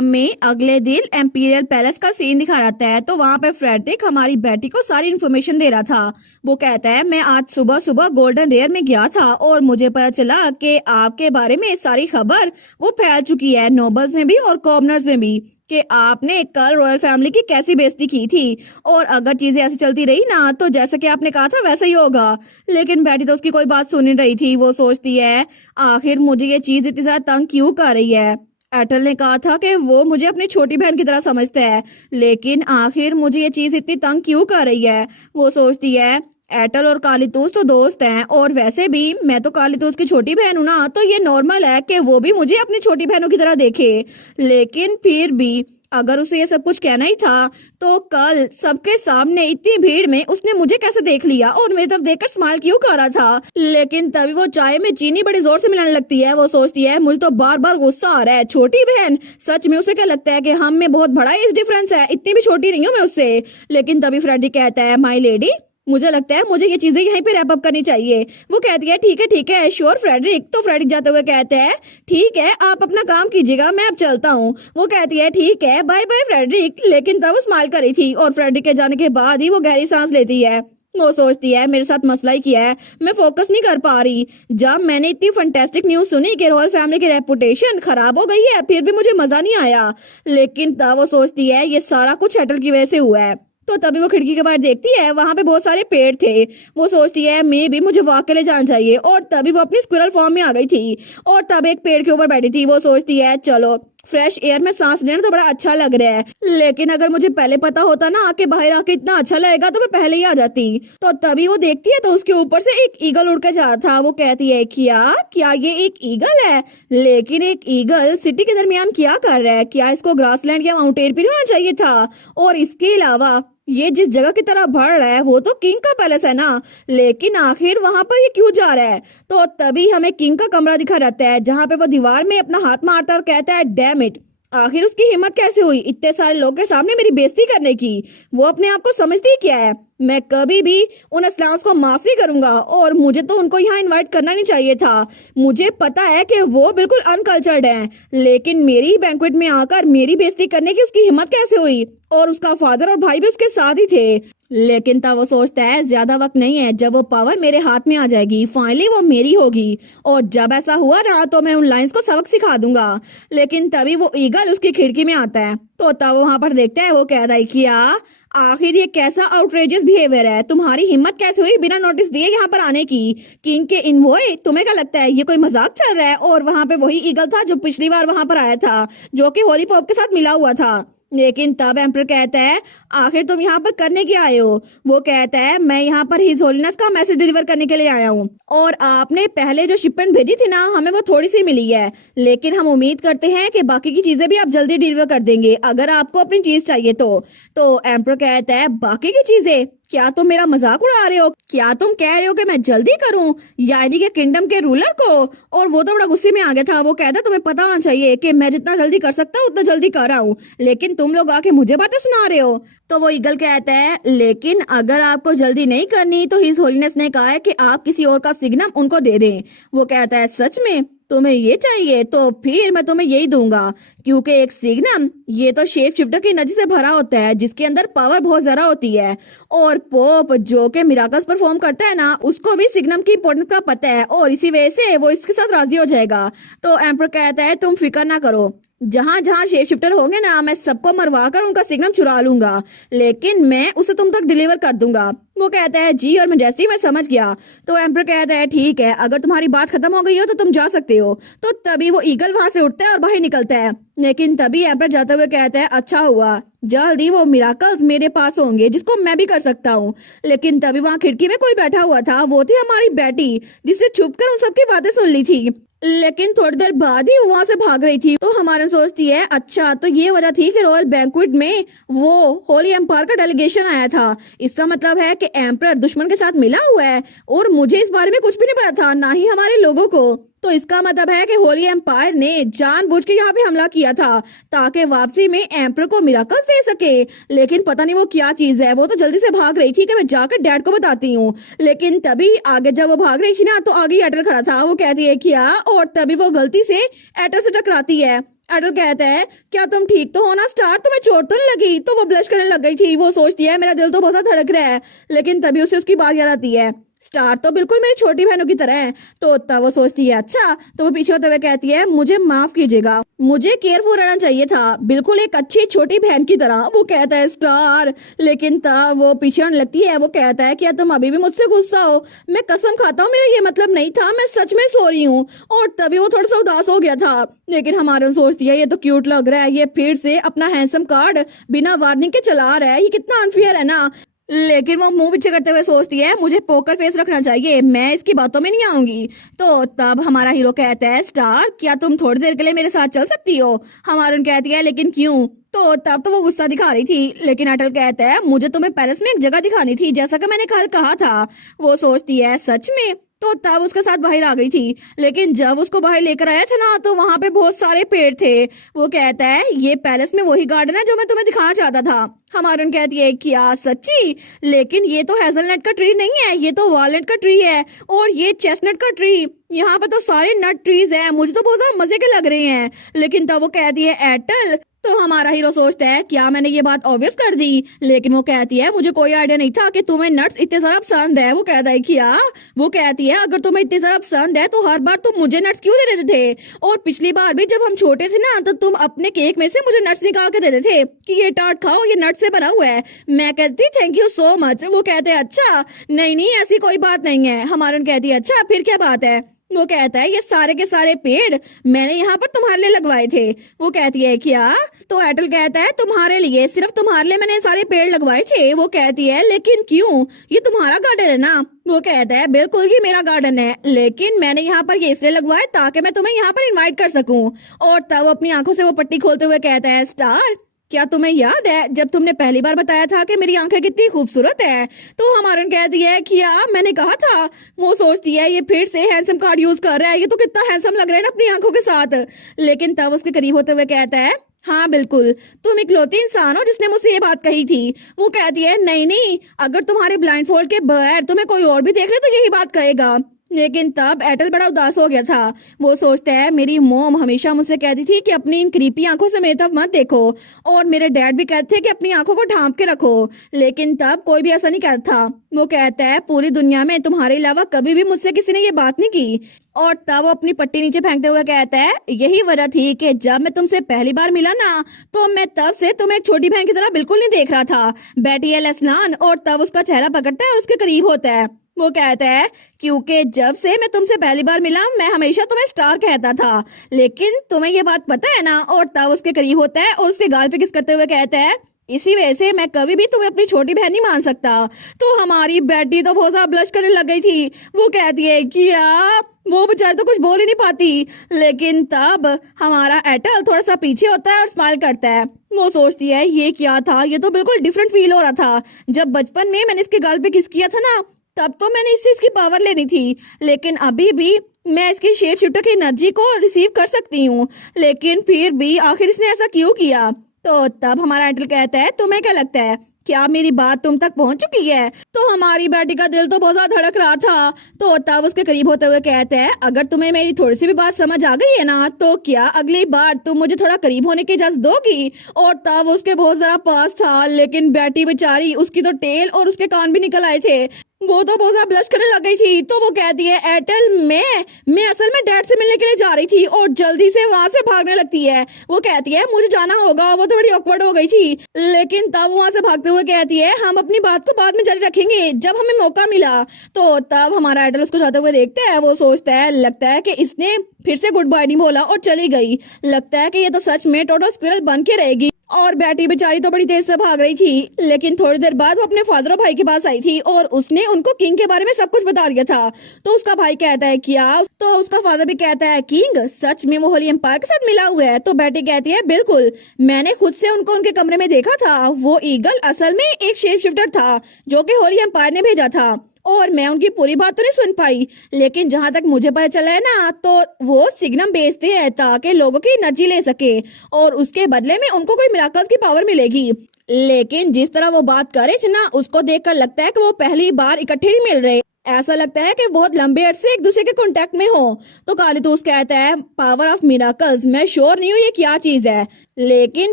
शाम में अगले दिन एम्पीरियल पैलेस का सीन दिखा रहता है। तो वहाँ पे फ्रेडरिक हमारी बेटी को सारी इन्फॉर्मेशन दे रहा था। वो कहता है मैं आज सुबह सुबह गोल्डन रेयर में गया था और मुझे पता चला कि आपके बारे में सारी खबर वो फैल चुकी है, नोबल्स में भी और कॉमनर्स में भी, कि आपने कल रॉयल फैमिली की कैसी बेइज्जती की थी। और अगर चीजें ऐसी चलती रही ना तो जैसा कि आपने कहा था वैसा ही होगा। लेकिन बेटी तो उसकी कोई बात सुन नहीं रही थी। वो सोचती है आखिर मुझे ये चीज इतनी ज्यादा तंग क्यों कर रही है। एटल ने कहा था कि वो मुझे अपनी छोटी बहन की तरह समझता है, लेकिन आखिर मुझे ये चीज इतनी तंग क्यों कर रही है। वो सोचती है एटल और कालीतूस तो दोस्त हैं और वैसे भी मैं तो कालीतूस की छोटी बहन हूं ना, तो ये नॉर्मल है कि वो भी मुझे अपनी छोटी बहनों की तरह देखे। लेकिन फिर भी अगर उसे ये सब कुछ कहना ही था तो कल सबके सामने इतनी भीड़ में उसने मुझे कैसे देख लिया और मेरी तरफ देखकर स्माइल क्यों कर रहा था। लेकिन तभी वो चाय में चीनी बड़ी जोर से मिलाने लगती है। वो सोचती है मुझे तो बार बार गुस्सा आ रहा है, छोटी बहन सच में। उसे क्या लगता है कि हम में बहुत बड़ा एज डिफरेंस है, इतनी भी छोटी नहीं हूँ मैं उससे। लेकिन तभी फ्रेडी कहता है माई लेडी, मुझे लगता है मुझे ये चीजें यहीं पे रैप अप करनी चाहिए। वो कहती है ठीक है श्योर फ्रेडरिक। तो फ्रेडरिक जाते हुए कहते हैं ठीक है आप अपना काम कीजिएगा, मैं अब चलता हूँ। वो कहती है ठीक है बाय बाय फ्रेडरिक। लेकिन तब वो स्माइल कर रही थी और फ्रेडरिक के जाने के बाद ही वो गहरी सांस लेती है। वो सोचती है मेरे साथ मसला ही किया है, मैं फोकस नहीं कर पा रही। जब मैंने इतनी फंटेस्टिक न्यूज सुनी कि रॉयल फैमिली की रेपुटेशन खराब हो गई है फिर भी मुझे मजा नहीं आया। लेकिन तब वो सोचती है ये सारा कुछ एटल की वजह से हुआ है। तो तभी वो खिड़की के बाहर देखती है, वहां पे बहुत सारे पेड़ थे। वो सोचती है मे भी मुझे वॉक के लिए जाना चाहिए और तभी वो अपनी स्क्विरल फॉर्म में आ गई थी और तब एक पेड़ के ऊपर बैठी थी। वो सोचती है चलो फ्रेश एयर में सांस लेना तो बड़ा अच्छा लग रहा है, लेकिन अगर मुझे पहले पता होता ना आके बाहर आके इतना अच्छा लगेगा तो मैं पहले ही आ जाती। तो तभी वो देखती है तो उसके ऊपर से एक ईगल उड़ के जा रहा था। वो कहती है क्या क्या ये एक ईगल है? लेकिन एक ईगल सिटी के दरमियान क्या कर रहा है? क्या इसको ग्रासलैंड या माउंटेन पे नहीं होना चाहिए था? और इसके अलावा ये जिस जगह की तरफ बढ़ रहा है वो तो किंग का पैलेस है ना, लेकिन आखिर वहां पर ये क्यों जा रहा है? तो तभी हमें किंग का कमरा दिखा रहता है जहां पे वो दीवार में अपना हाथ मारता है और कहता है डैम इट, आखिर उसकी हिम्मत कैसे हुई इतने सारे लोगों के सामने मेरी बेइज्जती करने की। वो अपने आप को समझती ही क्या है। मैं कभी भी उन अस्लाम्स को माफ नहीं करूंगा और मुझे तो उनको यहाँ इनवाइट करना नहीं चाहिए था। मुझे पता है कि वो बिल्कुल अनकल्चर्ड हैं, लेकिन मेरी बैंक्वेट में आकर मेरी बेइज्जती करने की उसकी हिम्मत कैसे हुई? और उसका फादर और भाई भी उसके साथ ही थे। लेकिन तब वो सोचता है ज्यादा वक्त नहीं है, जब वो पावर मेरे हाथ में आ जाएगी फाइनली वो मेरी होगी और जब ऐसा हुआ ना तो मैं उन लाइंस को सबक सिखा दूंगा। लेकिन तभी वो ईगल उसकी खिड़की में आता है तो तब वो वहां पर देखता है। वो कह रहा है क्या आखिर ये कैसा आउटरेजियस बिहेवियर है? तुम्हारी हिम्मत कैसे हुई बिना नोटिस दिए यहाँ पर आने की? किंग के इनवॉय, तुम्हें क्या लगता है ये कोई मजाक चल रहा है? और वहां पे वही ईगल था जो पिछली बार वहां पर आया था, जो कि होली पॉप के साथ मिला हुआ था। लेकिन तब एम्पर कहता है आखिर तुम यहाँ पर करने के आए हो? वो कहता है मैं यहाँ पर हिज होलीनेस का मैसेज डिलीवर करने के लिए आया हूँ और आपने पहले जो शिपमेंट भेजी थी ना हमें वो थोड़ी सी मिली है, लेकिन हम उम्मीद करते हैं कि बाकी की चीजें भी आप जल्दी डिलीवर कर देंगे अगर आपको अपनी चीज चाहिए तो एम्पर कहता है बाकी की चीजें? क्या तुम मेरा मजाक उड़ा रहे हो? क्या तुम कह रहे हो कि मैं जल्दी करूं यानी कि किंगडम के रूलर को? और वो तो बड़ा गुस्से में आ गया था। वो कहता तुम्हें पता होना चाहिए कि मैं जितना जल्दी कर सकता हूँ उतना जल्दी कर रहा हूँ, लेकिन तुम लोग आके मुझे बातें सुना रहे हो। तो वो ईगल कहता है लेकिन अगर आपको जल्दी नहीं करनी तो हिज होलीनेस ने कहा है कि आप किसी और का सिग्नम उनको दे दें। वो कहता है सच में तुम्हें ये चाहिए? तो फिर मैं तुम्हें यही दूंगा, क्योंकि एक सिग्नम ये तो शेप शिफ्टर की एनर्जी से भरा होता है जिसके अंदर पावर बहुत ज्यादा होती है और पोप जो के मिराकल्स परफॉर्म करता है ना उसको भी सिग्नम की इंपॉर्टेंस का पता है और इसी वजह से वो इसके साथ राजी हो जाएगा। तो एम्पर कहता है तुम फिक्र ना करो, जहां जहां शेप शिफ्टर होंगे ना मैं सबको मरवा कर उनका सिग्नम चुरा लूंगा, लेकिन मैं उसे तुम तक डिलीवर कर दूंगा। वो कहता है जी और मैजेस्टी मैं समझ गया। तो एम्पर कहता है ठीक है अगर तुम्हारी बात खत्म हो गई हो तो तुम जा सकते हो। तो तभी वो ईगल वहां से उठता है और बाहर निकलता है। लेकिन तभी एम्पर जाते हुए कहता है अच्छा हुआ जल्दी वो मिराकल्स मेरे पास होंगे जिसको मैं भी कर सकता हूँ। लेकिन तभी वहां खिड़की में कोई बैठा हुआ था, वो थी हमारी बेटी जिसने छुप कर उन सबकी बातें सुन ली थी। लेकिन थोड़ी देर बाद ही वो वहां से भाग रही थी। तो हमारे सोचती है अच्छा तो ये वजह थी कि रॉयल बैंक्वेट में वो होली एम्पायर का डेलीगेशन आया था। इसका मतलब है कि एम्पर दुश्मन के साथ मिला हुआ है और मुझे इस बारे में कुछ भी नहीं पता था, ना ही हमारे लोगों को। तो इसका मतलब है कि होली एम्पायर ने जानबूझ के यहाँ पे हमला किया था ताकि वापसी में एम्पर को मिराकल्स दे सके। लेकिन पता नहीं वो क्या चीज है। वो तो जल्दी से भाग रही थी कि मैं जाकर डैड को बताती हूँ। लेकिन तभी आगे जब वो भाग रही थी ना तो आगे एटल खड़ा था। वो कहती है क्या और तभी वो गलती से एटल से टकराती है। एटल कहता है क्या तुम ठीक तो हो ना स्टार, तुम्हें चोट तो नहीं लगी? तो वो ब्लश करने लग गई थी। वो सोचती है मेरा दिल तो बहुत ज्यादा धड़क रहा है, लेकिन तभी उसे उसकी बात याद आती है स्टार तो बिल्कुल मेरी छोटी बहनों की तरह है। तो तब वो सोचती है अच्छा, तो वो पीछे होते हुए कहती है मुझे माफ कीजिएगा, मुझे केयरफुल रहना चाहिए था, बिल्कुल एक अच्छी छोटी बहन की तरह। वो कहता है स्टार, लेकिन तब वो पीछे होने लगती है। वो कहता है क्या तुम अभी भी मुझसे गुस्सा हो? मैं कसम खाता हूँ मेरा ये मतलब नहीं था, मैं सच में सो रही हूँ। और तभी वो थोड़ा सा उदास हो गया था। लेकिन हमारे सोचती है ये तो क्यूट लग रहा है, ये फिर से अपना हैंडसम कार्ड बिना वार्निंग के चला रहा है, ये कितना अनफेयर है ना। लेकिन वो मुंह पीछे करते हुए सोचती है मुझे पोकर फेस रखना चाहिए, मैं इसकी बातों में नहीं आऊंगी। तो तब हमारा हीरो कहता है स्टार क्या तुम थोड़ी देर के लिए मेरे साथ चल सकती हो? हमारन कहती है लेकिन क्यों? तो तब तो वो गुस्सा दिखा रही थी, लेकिन अटल कहता है मुझे तुम्हें पैलेस में एक जगह दिखानी थी जैसा कि मैंने कल कहा था। वो सोचती है सच में? तो तब उसके साथ बाहर आ गई थी, लेकिन जब उसको बाहर लेकर आया था ना तो वहां पे बहुत सारे पेड़ थे। वो कहता है ये पैलेस में वही गार्डन है जो मैं तुम्हें दिखाना चाहता था। हमारन कहती है क्या सच्ची? लेकिन ये तो हेजलनट का ट्री नहीं है, ये तो वॉलनट का ट्री है, और ये चेस्टनट का ट्री। यहाँ पे तो सारे नट ट्रीज हैं, मुझे तो बहुत ज्यादा मजे के लग रहे हैं। लेकिन तब वो कहती है एटल, तो हमारा हीरो सोचता है क्या मैंने ये बात ऑब्वियस कर दी? लेकिन वो कहती है मुझे कोई आइडिया नहीं था कि तुम्हें नट्स इतने सारा पसंद है। वो कहता है क्या? वो कहती है अगर तुम्हें इतने सारा पसंद है तो हर बार तुम मुझे नट्स क्यों दे देते थे? और पिछली बार भी जब हम छोटे थे ना तो तुम अपने केक में से मुझे नट्स निकाल के देते थे कि ये टार्ट खाओ, ये नट्स से बना हुआ है। मैं कहती थैंक यू सो मच। वो कहते हैं अच्छा नहीं नहीं ऐसी कोई बात नहीं है। हमारन कहती है अच्छा फिर क्या बात है? वो कहता है ये सारे के सारे पेड़ मैंने यहाँ पर तुम्हारे लिए लगवाए थे। वो कहती है क्या? तो एटल कहता है तुम्हारे लिए, सिर्फ तुम्हारे लिए मैंने सारे पेड़ लगवाए थे। वो कहती है लेकिन क्यों? ये तुम्हारा गार्डन है ना? वो कहता है बिल्कुल ये मेरा गार्डन है, लेकिन मैंने यहाँ पर ये इसलिए लगवाए ताकि मैं तुम्हें यहाँ पर इनवाइट कर सकूं। और तब अपनी आंखों से वो पट्टी खोलते हुए कहता है स्टार क्या तुम्हें याद है जब तुमने पहली बार बताया था कि मेरी आंखें कितनी खूबसूरत है? तो हमारन कहती है क्या मैंने कहा था? वो सोचती है ये फिर से हैंडसम कार्ड यूज कर रहा है, ये तो कितना हैंडसम लग रहा है ना अपनी आंखों के साथ। लेकिन तब उसके करीब होते हुए कहता है हाँ बिल्कुल, तुम इकलौती इंसान हो जिसने मुझसे ये बात कही थी। वो कहती है नहीं नहीं, अगर तुम्हारे ब्लाइंड फोल्ड के बगैर तुम्हें कोई और भी देख ले तो यही बात कहेगा। लेकिन तब एटल बड़ा उदास हो गया था। वो सोचता है मेरी मॉम हमेशा मुझसे कहती थी कि अपनी इन क्रीपी आंखों से मेरी तरफ मत देखो, और मेरे डैड भी कहते थे कि अपनी आंखों को ढांप के रखो, लेकिन तब कोई भी ऐसा नहीं कहता था। वो कहता है पूरी दुनिया में तुम्हारे अलावा कभी भी मुझसे किसी ने ये बात नहीं की। और तब वो अपनी पट्टी नीचे फेंकते हुए कहता है यही वजह थी कि जब मैं तुमसे पहली बार मिला ना तो मैं तब से तुम्हें एक छोटी बहन की तरह बिल्कुल नहीं देख रहा था, बेटी एल असलान। और तब उसका चेहरा पकड़ता है और उसके करीब होता है। वो कहता है क्योंकि जब से मैं तुमसे पहली बार मिला मैं हमेशा तुम्हें स्टार कहता था, लेकिन तुम्हें ये बात पता है ना? और तब उसके करीब होता है और उसके गाल पे किस करते हुए कहता है इसी वजह से मैं कभी भी तुम्हें अपनी छोटी बहन नहीं मान सकता। तो हमारी बेटी तो बहुत ज्यादा ब्लश करने लग गई थी। वो कहती है क्या? वो बेचारी तो कुछ बोल ही नहीं पाती। लेकिन तब हमारा एटल थोड़ा सा पीछे होता है और स्माइल करता है। वो सोचती है ये क्या था, ये तो बिल्कुल डिफरेंट फील हो रहा था। जब बचपन में मैंने इसके गाल पे किस किया था ना तब तो मैंने इससे इसकी पावर लेनी थी, लेकिन अभी भी मैं इसकी शेप शिफ्टर की एनर्जी को रिसीव कर सकती हूँ। लेकिन फिर भी आखिर इसने ऐसा क्यों किया? तो तब हमारा एटल कहता है तुम्हें क्या लगता है क्या मेरी बात तुम तक पहुंच चुकी है? तो हमारी बेटी का दिल तो बहुत ज्यादा धड़क रहा था। तो तब उसके करीब होते हुए कहते हैं अगर तुम्हें मेरी थोड़ी सी भी बात समझ आ गई है ना तो क्या अगली बार तुम मुझे थोड़ा करीब होने की इजाजत दोगी? और तब उसके बहुत जरा पास था, लेकिन बेटी बेचारी उसकी तो टेल और उसके कान भी निकल आए थे। वो तो बहुत ब्लश करने लग गई थी। तो वो कहती है एटल मैं असल में डैड से मिलने के लिए जा रही थी, और जल्दी से वहां से भागने लगती है। वो कहती है मुझे जाना होगा। वो तो बड़ी ऑकवर्ड हो गई थी, लेकिन तब वहां से भागते हुए कहती है हम अपनी बात को बाद में जारी रखेंगे जब हमें मौका मिला। तो तब हमारा एटल उसको जाते हुए देखता है। वो सोचता है लगता है कि इसने फिर से गुड बाय नहीं बोला और चली गई। लगता है कि ये तो सच में टोटल स्क्विरल बन के रहेगी। और बेटी बेचारी तो बड़ी तेज से भाग रही थी, लेकिन थोड़ी देर बाद वो अपने फादर और भाई के पास आई थी और उसने उनको किंग के बारे में सब कुछ बता दिया था। तो उसका भाई कहता है क्या? तो उसका फादर भी कहता है किंग सच में वो होली एम्पायर के साथ मिला हुआ है? तो बेटी कहती है बिल्कुल, मैंने खुद से उनको उनके कमरे में देखा था। वो ईगल असल में एक शेप शिफ्टर था जो कि होली एम्पायर ने भेजा था, और मैं उनकी पूरी बात तो नहीं सुन पाई, लेकिन जहां तक मुझे पता चला है ना तो वो सिग्नम बेचते हैं ताकि लोगों की एनर्जी ले सके और उसके बदले में उनको कोई मिराकल्स की पावर मिलेगी। लेकिन जिस तरह वो बात कर रहे थे ना उसको देखकर लगता है कि वो पहली बार इकट्ठे नहीं मिल रहे। ऐसा लगता है कि बहुत लंबे अरसे से एक दूसरे के कांटेक्ट में हो। तो कालीतूस कहता है पावर ऑफ मिराकल्स, मैं श्योर नहीं हूँ ये क्या चीज है, लेकिन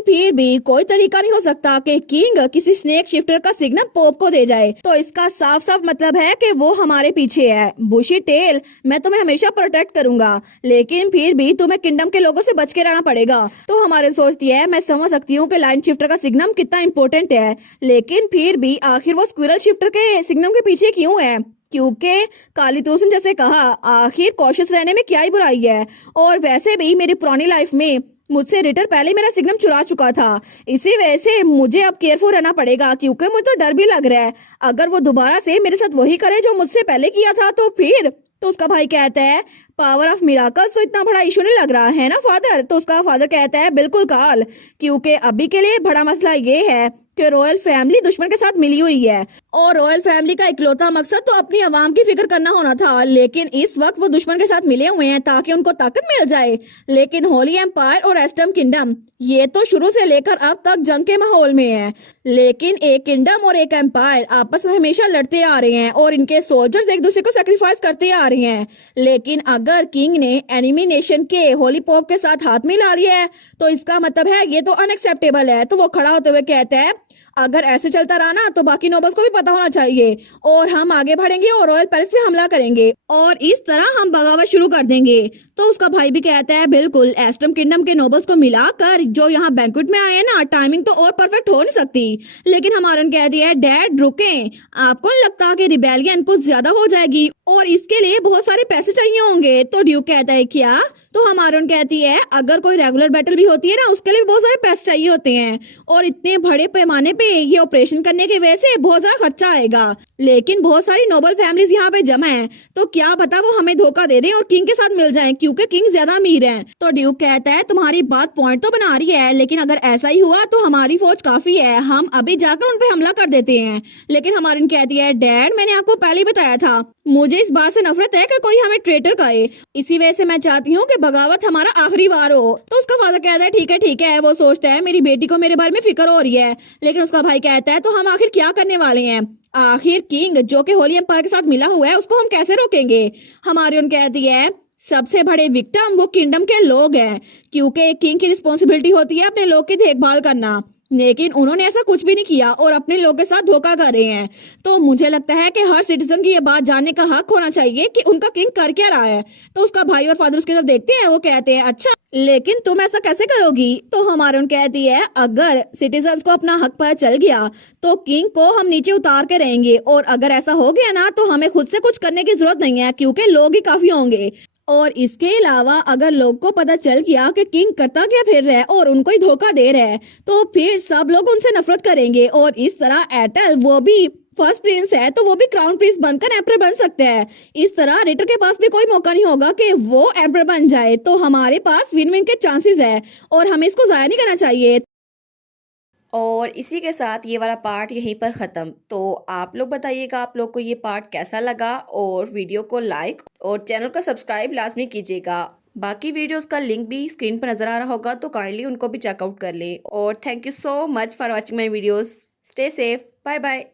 फिर भी कोई तरीका नहीं हो सकता कि किंग किसी स्नेक शिफ्टर का सिग्नल पोप को दे जाए। तो इसका साफ साफ मतलब है कि वो हमारे पीछे है। बुशी टेल, मैं तुम्हें हमेशा प्रोटेक्ट करूंगा, लेकिन फिर भी तुम्हें किंगडम के लोगों से बच के रहना पड़ेगा। तो हमारे सोचती है मैं समझ सकती हूँ कि लाइन शिफ्टर का सिग्नल कितना इंपॉर्टेंट है, लेकिन फिर भी आखिर वो स्क्विरल शिफ्टर के सिग्नल के पीछे क्यों है? क्योंकि कालीतूस ने जैसे कहा, आखिर कॉशियस रहने में क्या ही बुराई है। और वैसे भी मेरी पुरानी लाइफ में मुझसे रिटर पहले मेरा सिग्नम चुरा चुका था, इसी वजह से मुझे अब केयरफुल रहना पड़ेगा, क्योंकि मुझे तो डर भी लग रहा है अगर वो दोबारा से मेरे साथ वही करे जो मुझसे पहले किया था तो फिर। तो उसका भाई कहता है पावर ऑफ मिराकल्स तो इतना बड़ा इशू नहीं लग रहा है ना फादर? तो उसका फादर कहता है बिल्कुल काल, क्योंकि अभी के लिए बड़ा मसला ये है कि रॉयल फैमिली दुश्मन के साथ मिली हुई है, और रॉयल फैमिली का इकलौता मकसद तो अपनी आवाम की फिक्र करना होना था, लेकिन इस वक्त वो दुश्मन के साथ मिले हुए हैं ताकि उनको ताकत मिल जाए। लेकिन होली एम्पायर और एस्टम किंगडम ये तो शुरू से लेकर अब तक जंग के माहौल में है, लेकिन एक किंगडम और एक एम्पायर आपस में हमेशा लड़ते आ रहे हैं और इनके सोल्जर्स एक दूसरे को सेक्रीफाइस करते आ रहे हैं। लेकिन अगर किंग ने एनिमी नेशन के होली पॉप के साथ हाथ मिला लिया है तो इसका मतलब है ये तो अनएक्सेप्टेबल है। तो वो खड़ा होते हुए कहता है अगर ऐसे चलता रहा ना तो बाकी नोबल्स को भी पता होना चाहिए, और हम आगे बढ़ेंगे और रॉयल पैलेस पे हमला करेंगे और इस तरह हम बगावत शुरू कर देंगे। तो उसका भाई भी कहता है बिल्कुल, एस्टम किंगडम के नोबल्स को मिलाकर जो यहाँ बैंक्वेट में आए हैं ना, टाइमिंग तो और परफेक्ट हो नहीं सकती। लेकिन हमारा कह दिया है डैड रुकें, आपको नहीं लगता कि रिबेलियन कुछ ज्यादा हो जाएगी और इसके लिए बहुत सारे पैसे चाहिए होंगे? तो ड्यूक कहता है क्या? तो हमारा कहती है अगर कोई रेगुलर बैटल भी होती है ना उसके लिए भी बहुत सारे पैसे चाहिए होते हैं, और इतने बड़े पैमाने पे ये ऑपरेशन करने की वजह से बहुत सारा खर्चा आएगा। लेकिन बहुत सारी नोबल फैमिलीज यहाँ पे जमा है, तो क्या पता वो हमें धोखा दे दें और किंग के साथ मिल जाएं, क्योंकि किंग ज्यादा अमीर है। तो ड्यूक कहता है तुम्हारी बात पॉइंट तो बना रही है, लेकिन अगर ऐसा ही हुआ तो हमारी फौज काफी है, हम अभी जाकर उन पे हमला कर देते हैं। लेकिन हमारी कहती है डैड मैंने आपको पहले ही बताया था, मुझे इस बात से नफरत है कि कोई हमें ट्रेटर कहे, इसी वजह से मैं चाहती हूँ कि बगावत हमारा आखिरी वार हो। तो उसका फादर कहता है ठीक है। वो सोचता है मेरी बेटी को मेरे बारे में फिक्र हो रही है, लेकिन उसका भाई कहता है तो हम आखिर क्या करने वाले हैं? आखिर किंग जो कि होली एम्पायर के साथ मिला हुआ है उसको हम कैसे रोकेंगे? हमारी कहती है सबसे बड़े विक्टिम वो किंगडम के लोग हैं, क्योंकि किंग की रिस्पॉन्सिबिलिटी होती है अपने लोग की देखभाल करना, लेकिन उन्होंने ऐसा कुछ भी नहीं किया और अपने लोगों के साथ धोखा कर रहे हैं। तो मुझे लगता है कि हर सिटीजन की ये बात जानने का हक होना चाहिए कि उनका किंग कर क्या रहा है। तो उसका भाई और फादर उसकी तरफ देखते हैं, वो कहते हैं अच्छा लेकिन तुम ऐसा कैसे करोगी? तो हमारे कहती है अगर सिटीजन्स को अपना हक पता चल गया तो किंग को हम नीचे उतार के रहेंगे, और अगर ऐसा हो गया ना तो हमें खुद से कुछ करने की जरूरत नहीं है, क्योंकि लोग ही काफी होंगे। और इसके अलावा अगर लोग को पता चल गया कि किंग करता क्या फिर रहा है और उनको ही धोखा दे रहा है तो फिर सब लोग उनसे नफरत करेंगे, और इस तरह एटल वो भी फर्स्ट प्रिंस है तो वो भी क्राउन प्रिंस बनकर एम्परर बन सकते हैं। इस तरह रिटर के पास भी कोई मौका नहीं होगा कि वो एम्परर बन जाए। तो हमारे पास विन विन के चांसेस है और हमें इसको जाया नहीं करना चाहिए। और इसी के साथ ये वाला पार्ट यहीं पर ख़त्म। तो आप लोग बताइएगा आप लोग को ये पार्ट कैसा लगा, और वीडियो को लाइक और चैनल को सब्सक्राइब लाजमी कीजिएगा। बाकी वीडियोस का लिंक भी स्क्रीन पर नज़र आ रहा होगा, तो काइंडली उनको भी चेकआउट कर लें। और thank you so much for watching my videos. Stay safe, bye bye.